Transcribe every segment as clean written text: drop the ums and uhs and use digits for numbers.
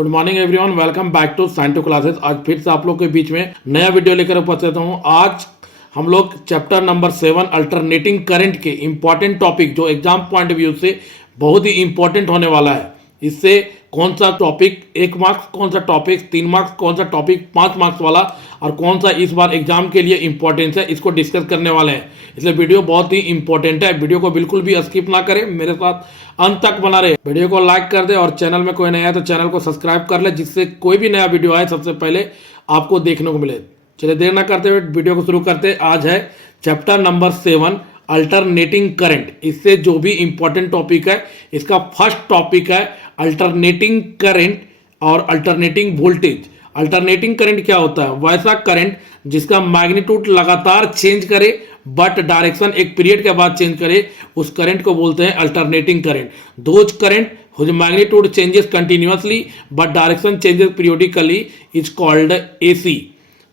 Good morning everyone, welcome back to sign to classes. आज फिर से आप लोग के बीच में नया वीडियो लेकर उपस्थित हूँ। आज हम लोग चैप्टर नंबर 7 अल्टरनेटिंग करंट के इंपॉर्टेंट टॉपिक जो एग्जाम पॉइंट ऑफ व्यू से बहुत ही इंपॉर्टेंट होने वाला है, इससे कौन सा टॉपिक 1 मार्क्स, कौन सा टॉपिक 3 मार्क्स, कौन सा टॉपिक 5 मार्क्स वाला और कौन सा इस बार एग्जाम के लिए इंपॉर्टेंस है, इसको डिस्कस करने वाले हैं। इसलिए वीडियो बहुत ही इंपॉर्टेंट है। वीडियो को बिल्कुल भी स्किप ना करें, मेरे साथ अंत तक बना रहे। वीडियो को लाइक कर दे और चैनल में कोई नया है तो चैनल को सब्सक्राइब कर ले, जिससे कोई भी नया वीडियो आए सबसे पहले आपको देखने को मिले। चलिए देर ना करते हुए वीडियो को शुरू करते। आज है चैप्टर नंबर 7 अल्टरनेटिंग करंट। इससे जो भी इंपॉर्टेंट टॉपिक है, इसका फर्स्ट टॉपिक है अल्टरनेटिंग करंट और अल्टरनेटिंग वोल्टेज। अल्टरनेटिंग करंट क्या होता है? वैसा करंट जिसका मैग्नीट्यूड लगातार चेंज करे बट डायरेक्शन एक पीरियड के बाद चेंज करे, उस करंट को बोलते हैं alternating current. Those current whose magnitude changes continuously but direction changes periodically is called AC।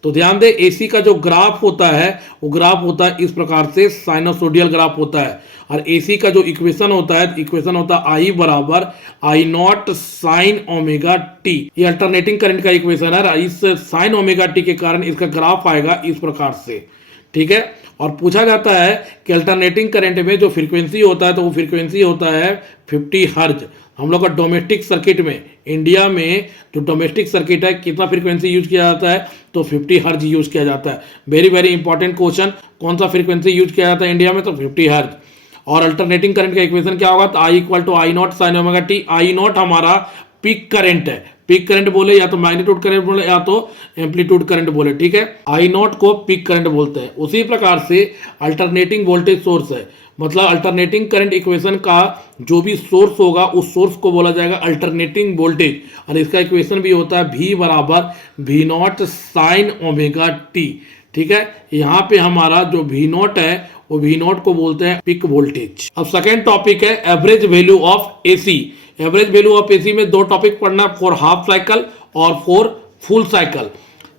तो ध्यान दे, एसी का जो ग्राफ होता है वो ग्राफ होता है इस प्रकार से, साइनोसोडियल ग्राफ होता है। और एसी का जो इक्वेशन होता है, इक्वेशन होता है आई बराबर आई नॉट साइन ओमेगा टी। ये अल्टरनेटिंग करंट का इक्वेशन है। इस साइन ओमेगा टी के कारण इसका ग्राफ आएगा इस प्रकार से, ठीक है। और पूछा जाता है कि अल्टरनेटिंग करंट में जो फ्रीक्वेंसी होता है, तो वो फ्रीक्वेंसी होता है 50 हर्ज। हम लोग का डोमेस्टिक सर्किट में, इंडिया में जो डोमेस्टिक सर्किट है, कितना फ्रीक्वेंसी यूज किया जाता है? तो 50 हर्ज यूज किया जाता है। वेरी वेरी इंपॉर्टेंट क्वेश्चन, कौन सा फ्रीक्वेंसी यूज किया जाता है इंडिया में? तो 50 हर्ज। और अल्टरनेटिंग करंट का इक्वेशन क्या होगा? तो I equal to I naught sine omega t. I naught हमारा पीक करंट है। पीक करंट बोले या तो मैग्नीट्यूड करंट बोले या तो एम्पलीट्यूड करंट बोले, ठीक है। आई नॉट को पीक करंट बोलते हैं। उसी प्रकार से अल्टरनेटिंग वोल्टेज सोर्स है, मतलब अल्टरनेटिंग करंट इक्वेशन का जो भी सोर्स होगा उस सोर्स को बोला जाएगा अल्टरनेटिंग वोल्टेज। और इसका इक्वेशन भी होता है V बराबर V not sine omega T, ठीक है। यहाँ पे हमारा जो V नॉट है वो V नॉट को बोलते हैं पीक वोल्टेज। अब सेकेंड टॉपिक है average value of AC. Average value of AC में 2 टॉपिक पढ़ना, फॉर हाफ साइकिल और for full cycle.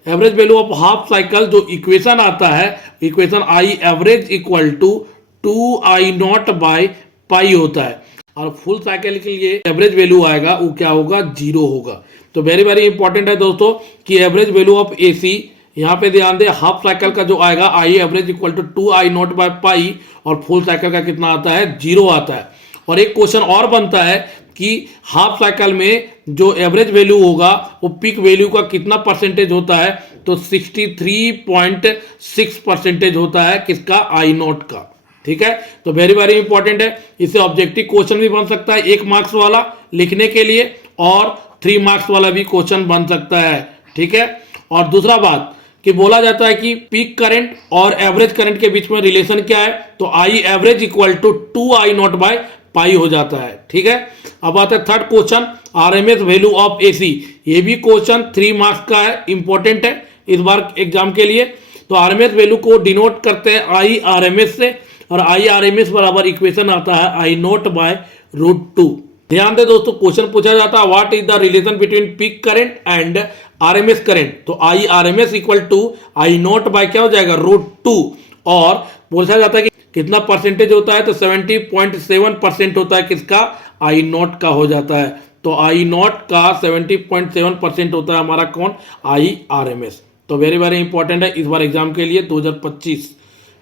Average value of half cycle जो इक्वेशन आता है, equation I average equal to 2 I naught by pi होता है। और फुल साइकिल के लिए एवरेज वैल्यू आएगा, वो क्या होगा? 0 होगा। तो वेरी वेरी इंपॉर्टेंट है दोस्तों कि एवरेज वैल्यू ऑफ एसी, यहाँ पे ध्यान दे, हाफ साइकिल का जो आएगा I average equal to 2 I naught by pi, और फुल साइकिल का कितना आता है? 0 आता है। और एक क्वेश्चन और बनता है कि हाफ साइकिल में जो एवरेज वैल्यू होगा वो पीक वैल्यू का कितना परसेंटेज होता है? तो 63.6% होता है। किसका? आई नॉट का, ठीक है। तो वेरी वेरी इंपॉर्टेंट है। इससे ऑब्जेक्टिव क्वेश्चन भी बन सकता है 1 मार्क्स वाला लिखने के लिए, और 3 मार्क्स वाला भी क्वेश्चन बन सकता है, ठीक है। और दूसरा बात कि बोला जाता है कि पीक करंट और एवरेज करंट के बीच में रिलेशन क्या है? तो I average equal to 2 I naught by pi हो जाता है, ठीक है। अब आता है third question, RMS value of AC. ये भी क्वेश्चन 3 मार्क्स का है, इंपॉर्टेंट है इस बार एग्जाम के लिए। तो आरएमएस वैल्यू को डिनोट करते हैं आई आरएमएस से, और आई आरएमएस बराबर इक्वेशन आता है आई नॉट बाय √2। ध्यान दे दोस्तों, क्वेश्चन पूछा जाता है what is the relation between peak current and RMS current. तो I RMS equal to I naught by क्या हो जाएगा? √2। और पूछा जाता है कि कितना परसेंटेज होता है? तो 70.7% होता है। किसका? आई नॉट का हो जाता है। तो आई नॉट का 70.7% होता है हमारा कौन? आई आरएमएस। तो वेरी वेरी इंपॉर्टेंट है इस बार एग्जाम के लिए 2025,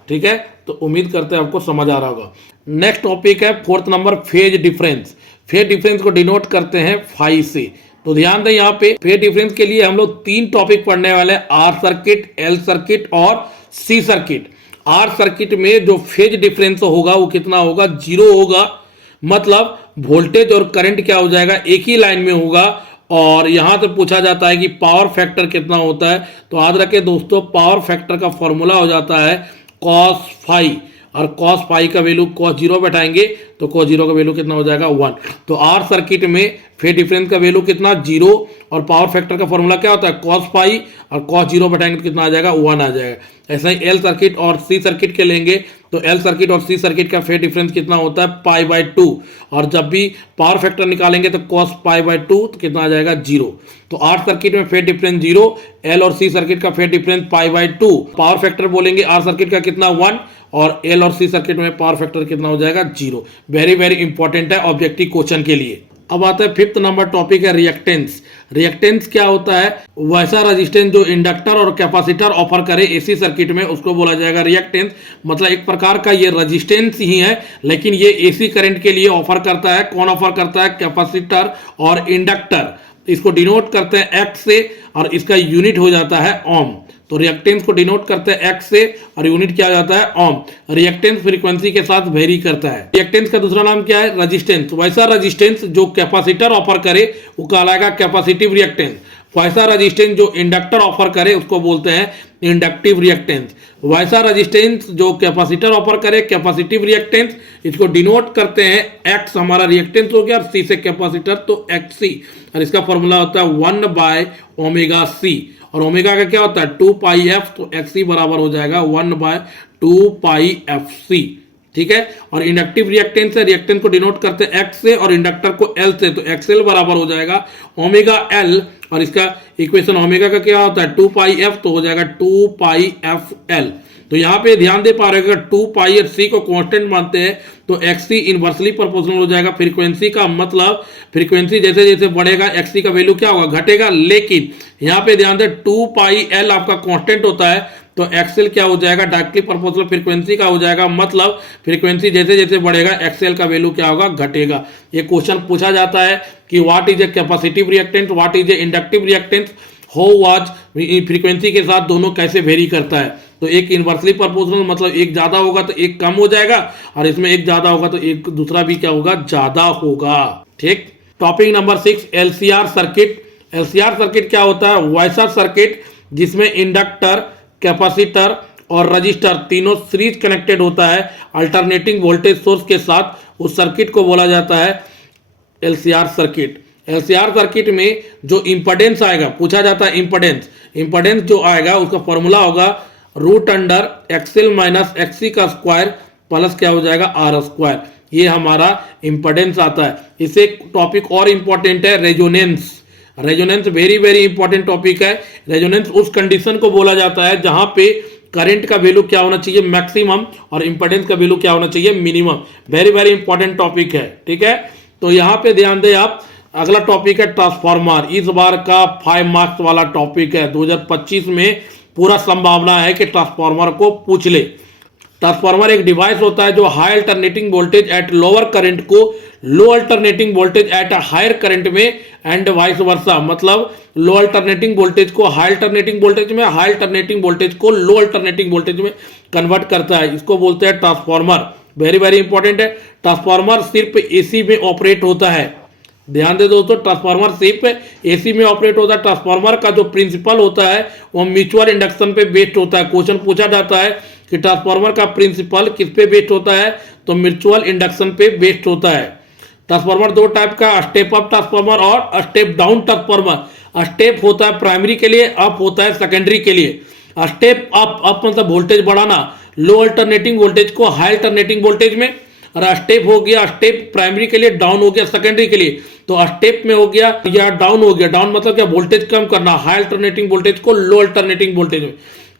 ठीक है। तो उम्मीद करते हैं आपको समझ आ रहा होगा। नेक्स्ट टॉपिक है 4th number, phase difference. Phase difference को डिनोट करते हैं फाई से। तो ध्यान दें, यहाँ पे फेज डिफरेंस के लिए हम लोग 3 टॉपिक पढ़ने वाले हैं, आर सर्किट, एल सर्किट और सी सर्किट। आर सर्किट में जो फेज डिफरेंस होगा वो कितना होगा? 0 होगा। मतलब वोल्टेज और करंट क्या हो जाएगा? एक ही लाइन में होगा। और यहां से पूछा जाता है कि पावर फैक्टर कितना होता है? तो याद रखें दोस्तों, पावर फैक्टर का फॉर्मूला हो जाता है cos फाई, और cos फाई का वैल्यू cos 0 बैठाएंगे तो cos 0 का वैल्यू कितना हो जाएगा? 1। तो आर सर्किट में फेज डिफरेंस का वैल्यू कितना? 0, और पावर फैक्टर का फॉर्मूला क्या होता है? cos फाई, और cos 0 बैठाएंगे तो कितना आ जाएगा? 1 आ जाएगा। ऐसा ही एल सर्किट और सी सर्किट के लेंगे तो एल सर्किट और सी सर्किट का फेज डिफरेंस कितना होता है? π/2। और जब भी पावर फैक्टर निकालेंगे तो cos π/2 तो कितना आ जाएगा? 0। तो आर सर्किट में फेज डिफरेंस 0, एल और सी सर्किट का फेज डिफरेंस π/2। पावर फैक्टर बोलेंगे आर सर्किट का कितना? 1, और एल और सी सर्किट में पावर फैक्टर कितना हो जाएगा? 0। वेरी वेरी इंपॉर्टेंट है ऑब्जेक्टिव क्वेश्चन के लिए। अब आता है फिफ्थ नंबर टॉपिक है रिएक्टेंस। रिएक्टेंस क्या होता है? वैसा रेजिस्टेंस जो इंडक्टर और कैपेसिटर ऑफर करे एसी सर्किट में, उसको बोला जाएगा रिएक्टेंस। मतलब एक प्रकार का ये रेजिस्टेंस ही है, लेकिन ये एसी करंट के लिए ऑफर करता है। कौन ऑफर करता है? कैपेसिटर और इंडक्टर। इसको डिनोट करते हैं एक्स से और इसका यूनिट हो जाता है ओम। तो रिएक्टेंस को डिनोट करते हैं एक्स से और यूनिट क्या जाता है? ओम। रिएक्टेंस फ्रीक्वेंसी के साथ वेरी करता है। रिएक्टेंस का दूसरा नाम क्या है? रेजिस्टेंस। वैसा रेजिस्टेंस जो कैपेसिटर ऑफर करे वो कहलाएगा कैपेसिटिव रिएक्टेंस। वैसा रेजिस्टेंस जो इंडक्टर ऑफर करे उसको बोलते हैं इंडक्टिव रिएक्टेंस। वैसा रेजिस्टेंस जो कैपेसिटर ऑफर करे कैपेसिटिव रिएक्टेंस। इसको डिनोट करते हैं एक्स, हमारा रिएक्टेंस हो गया, और सी से कैपेसिटर तो एक्स सी, और इसका फॉर्मूला होता है 1/ωc। और ओमेगा का क्या होता है? 2πf। तो एक्स बराबर हो जाएगा 1/2πfc। ठीक है। और इंडक्टिव रिएक्टेंस है, रिएक्टेंस को डिनोट करते हैं एक्स से और इंडक्टर को एल से, तो एक्सएल बराबर हो जाएगा ओमेगा एल। और इसका इक्वेशन ओमेगा का क्या होता है? 2πf, तो हो जाएगा 2πfl। तो यहाँ पे ध्यान दे पा रहे हो, 2π और c को कांस्टेंट मानते हैं तो xc इनवर्सली प्रोपोर्शनल हो जाएगा फ्रीक्वेंसी का। मतलब फ्रीक्वेंसी जैसे जैसे बढ़ेगा xc का वैल्यू क्या होगा? घटेगा। लेकिन यहाँ पे ध्यान दे 2πl आपका कांस्टेंट होता है, तो एक्सएल क्या हो जाएगा? डायरेक्टली प्रोपोर्शनल फ्रीक्वेंसी का हो जाएगा। मतलब फ्रीक्वेंसी जैसे जैसे बढ़ेगा एक्सएल का वैल्यू क्या होगा? घटेगा। ये क्वेश्चन पूछा जाता है कि what is a capacitive reactance, what is a inductive reactance, how was frequency के साथ दोनों कैसे वेरी करता है। तो एक इनवर्सली प्रोपोर्शनल मतलब एक ज्यादा होगा तो एक कम हो जाएगा, और इसमें एक ज्यादा होगा तो एक दूसरा भी क्या होगा? ज्यादा होगा। ठीक। Topic number 6 LCR circuit. LCR circuit क्या होता है? वैसा सर्किट जिसमें इंडक्टर, कैपेसिटर और रजिस्टर तीनों सीरीज कनेक्टेड होता है अल्टरनेटिंग वोल्टेज सोर्स के साथ, उस सर्किट को बोला जाता है एलसीआर सर्किट। एलसीआर सर्किट में जो इंपेडेंस आएगा, पूछा जाता है इंपेडेंस जो आएगा उसका फॉर्मूला होगा √XL - XC का स्क्वायर प्लस क्या हो जाएगा? R square. ये हमारा इंपेडेंस आता है। इसे एक टॉपिक और इंपॉर्टेंट है resonance. Resonance very very important topic है। रेजोनेंस उस कंडीशन को बोला जाता है जहां पे करंट का वैल्यू क्या होना चाहिए? मैक्सिमम, और इंपेडेंस का वैल्यू क्या होना चाहिए? Minimum. Very very important topic है। ठीक है। तो यहाँ पे ध्यान दें आप। अगला टॉपिक है ट्रांसफार्मर। इस बार का 5 मार्क्स वाला टॉपिक है। 2025 में पूरा संभावना है कि ट्रांसफार्मर को पूछ ले। ट्रांसफार्मर एक डिवाइस होता है जो high alternating voltage at lower current को low alternating voltage at a higher current में एंड वाइस वर्सा। मतलब लो अल्टरनेटिंग वोल्टेज को हाई अल्टरनेटिंग वोल्टेज में, हाई अल्टरनेटिंग वोल्टेज को लो अल्टरनेटिंग वोल्टेज में कन्वर्ट करता है। इसको बोलते हैं ट्रांसफार्मर। वेरी वेरी इंपॉर्टेंट है। ट्रांसफार्मर सिर्फ एसी में ऑपरेट होता है। ध्यान दे दोस्तों, ट्रांसफार्मर सिर्फ एसी में ऑपरेट होता है। ट्रांसफार्मर का जो प्रिंसिपल होता है वो म्यूचुअल इंडक्शन पे बेस्ड होता है। क्वेश्चन पूछा जाता है कि ट्रांसफार्मर का प्रिंसिपल किस पे बेस्ड होता है? तो म्यूचुअल इंडक्शन पे बेस्ड होता है। ट्रांसफार्मर दो टाइप का, स्टेप अप ट्रांसफार्मर और स्टेप डाउन ट्रांसफार्मर। स्टेप होता है प्राइमरी के लिए, अप होता है सेकेंडरी के लिए। स्टेप अप मतलब वोल्टेज बढ़ाना, लो अल्टरनेटिंग वोल्टेज को हाई अल्टरनेटिंग वोल्टेज में, और स्टेप हो गया स्टेप प्राइमरी के लिए, डाउन हो गया सेकेंडरी के लिए। तो स्टेप में हो गया या डाउन हो गया, डाउन मतलब क्या? वोल्टेज कम करना, हाई अल्टरनेटिंग वोल्टेज को लो अल्टरनेटिंग वोल्टेज में।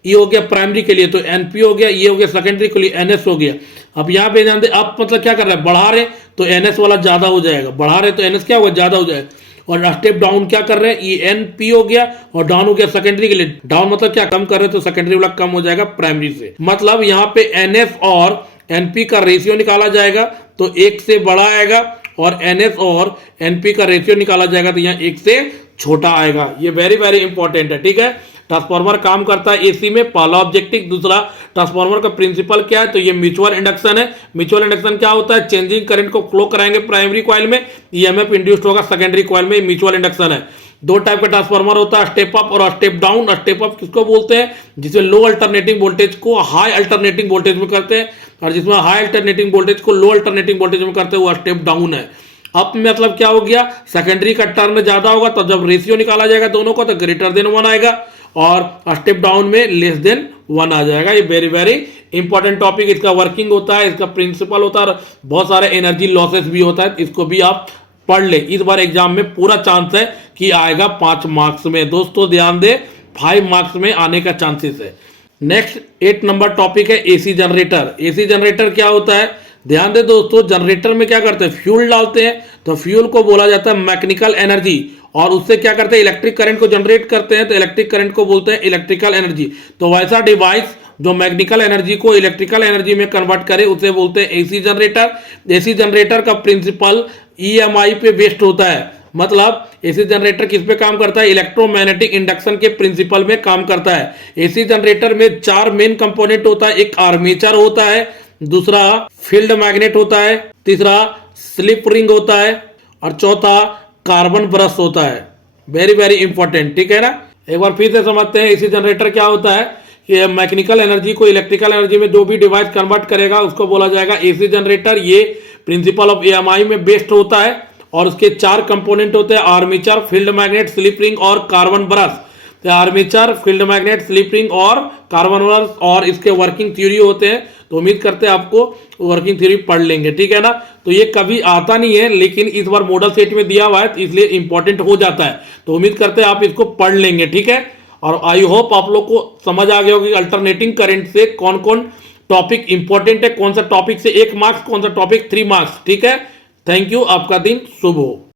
ये हो गया प्राइमरी के लिए, तो एनपी हो गया। ये हो गया सेकेंडरी के लिए, एनएस हो गया। अब यहाँ पे जानते अप मतलब क्या कर रहा है? बढ़ा रहे तो एनएस वाला ज्यादा हो जाएगा, बढ़ा रहे तो एनएस क्या होगा? ज्यादा हो जाएगा। और स्टेप डाउन क्या कर रहे हैं? ये एनपी हो गया और डाउन हो गया सेकेंडरी के लिए। डाउन मतलब क्या? कम कर रहे तो सेकेंडरी वाला कम हो जाएगा प्राइमरी से। मतलब यहाँ पे एनएस और एनपी का रेशियो निकाला जाएगा तो 1 से बड़ा आएगा, और एनएस और एनपी का रेशियो निकाला जाएगा तो यहाँ 1 से छोटा आएगा। ये वेरी वेरी इंपॉर्टेंट है। ठीक है। ट्रांसफार्मर काम करता है एसी में, पहला ऑब्जेक्टिव। दूसरा, ट्रांसफार्मर का प्रिंसिपल क्या है? तो ये म्यूचुअल इंडक्शन है। म्यूचुअल इंडक्शन क्या होता है? चेंजिंग करंट को फ्लो कराएंगे प्राइमरी कॉइल में, ईएमएफ इंड्यूस्ड होगा सेकेंडरी कॉइल में। म्यूचुअल इंडक्शन है। दो टाइप का ट्रांसफार्मर होता है, स्टेप अप और स्टेप डाउन। स्टेप अप किसको बोलते हैं? जिसमें लो अल्टरनेटिंग वोल्टेज को हाई अल्टरनेटिंग वोल्टेज में करते हैं, और जिसमें हाई अल्टरनेटिंग वोल्टेज को लो अल्टरनेटिंग वोल्टेज में करते हैं वो स्टेप डाउन है। अप मतलब क्या हो गया? सेकेंडरी का टर्न ज्यादा होगा, तो जब रेशियो निकाला जाएगा दोनों का तो ग्रेटर देन 1 आएगा, और स्टेप डाउन में लेस देन 1 आ जाएगा। ये वेरी वेरी इंपॉर्टेंट टॉपिक। इसका वर्किंग होता है, इसका प्रिंसिपल होता है, बहुत सारे एनर्जी लॉसेस भी होता है। इसको भी आप पढ़ ले। इस बार एग्जाम में पूरा चांस है कि आएगा 5 मार्क्स में। दोस्तों ध्यान दे, 5 मार्क्स में आने का चांसेस है। नेक्स्ट 8 नंबर टॉपिक है एसी जनरेटर। एसी जनरेटर क्या होता है? ध्यान दे दोस्तों, जनरेटर में क्या करते हैं, फ्यूल डालते हैं, तो फ्यूल को बोला जाता है मैकेनिकल एनर्जी, और उससे क्या करते हैं, इलेक्ट्रिक करंट को जनरेट करते हैं, तो इलेक्ट्रिक करंट को बोलते हैं इलेक्ट्रिकल एनर्जी। तो वैसा डिवाइस जो मैकेनिकल एनर्जी को इलेक्ट्रिकल एनर्जी में कन्वर्ट करे उसे बोलते हैं एसी जनरेटर। एसी जनरेटर का प्रिंसिपल ईएमआई पे बेस्ड होता है, मतलब एसी जनरेटर किस पे काम करता है, इलेक्ट्रोमैग्नेटिक इंडक्शन के प्रिंसिपल में काम करता है। एसी जनरेटर में 4 मेन कंपोनेंट होता है, एक आर्मेचर होता है, दूसरा फील्ड मैग्नेट होता है, तीसरा स्लिप रिंग होता है, और चौथा कार्बन ब्रश होता है। वेरी वेरी इंपॉर्टेंट, ठीक है ना। एक बार फिर से समझते हैं एसी जनरेटर क्या होता है। कि मैकेनिकल एनर्जी को इलेक्ट्रिकल एनर्जी में जो भी डिवाइस कन्वर्ट करेगा उसको बोला जाएगा एसी जनरेटर। ये प्रिंसिपल ऑफ ईएमआई में बेस्ड होता है, और उसके 4 कंपोनेंट होते हैं, armature, field magnet, slip ring और कार्बन ब्रश। तो armature, field magnet, slip ring और कार्बन ब्रश, और इसके वर्किंग थ्योरी होते हैं। तो उम्मीद करते हैं आपको वर्किंग थ्योरी पढ़ लेंगे, ठीक है ना। तो ये कभी आता नहीं है, लेकिन इस बार मॉडल सेट में दिया हुआ है, तो इसलिए इंपॉर्टेंट हो जाता है। तो उम्मीद करते हैं आप इसको पढ़ लेंगे, ठीक है। और आई होप आप लोग को समझ आ गया होगा कि अल्टरनेटिंग करंट से कौन कौन टॉपिक इंपॉर्टेंट है, कौन सा टॉपिक से 1 मार्क्स, कौन सा टॉपिक 3 मार्क्स, ठीक है। थैंक यू, आपका दिन शुभ हो।